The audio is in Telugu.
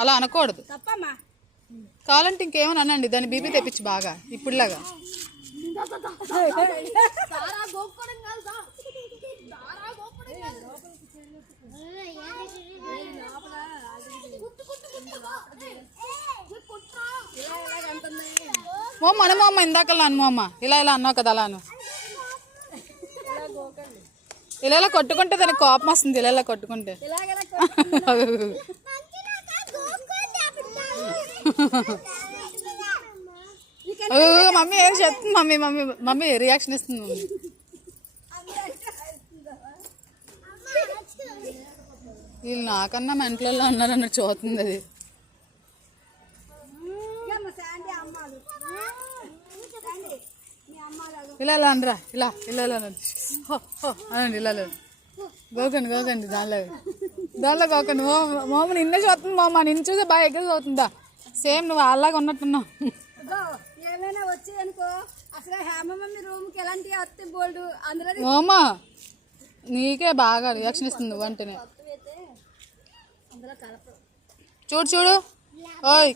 అలా అనకూడదు. కావాలంటే ఇంకేమని అనండి, దాన్ని బీపీ తెప్పించి బాగా ఇప్పుడులాగా. మనమమ్మ ఇందాకల్లా అనుమమ్మ ఇలా ఇలా అన్నావు కదా, అలాను ఇలా ఇలా కొట్టుకుంటే దానికి కోపం వస్తుంది. ఇలా ఇలా కొట్టుకుంటే మమ్మీ ఏం చెప్తుంది, మమ్మీ మమ్మీ మమ్మీ రియాక్షన్ ఇస్తుంది మమ్మీ. వీళ్ళు నాకన్నా మెంటల్లో ఉన్నారన్నట్టు చూస్తుంది అది. ఇలా ఇలా అనరా, ఇలా ఇలా ఇలా అనండి, ఇలా గోకండి గోకండి, దానిలో గోకండి. మోమ నిన్నే చూస్తుంది, మోమ నిన్ను చూసే బాగా ఎక్కడ చదువుతుందా, సేమ్ నువ్వు అలాగా ఉన్నట్టున్నావు. ఏమైనా వచ్చి అనుకో అసలు హేమమమ్మీ రూమ్కి ఎలాంటి వస్తే బోల్డ్ అందులో మోమ నీకే బాగా రియాక్షన్ ఇస్తుంది నువ్వు అంటేనే. చూడు చూడు ఓయ్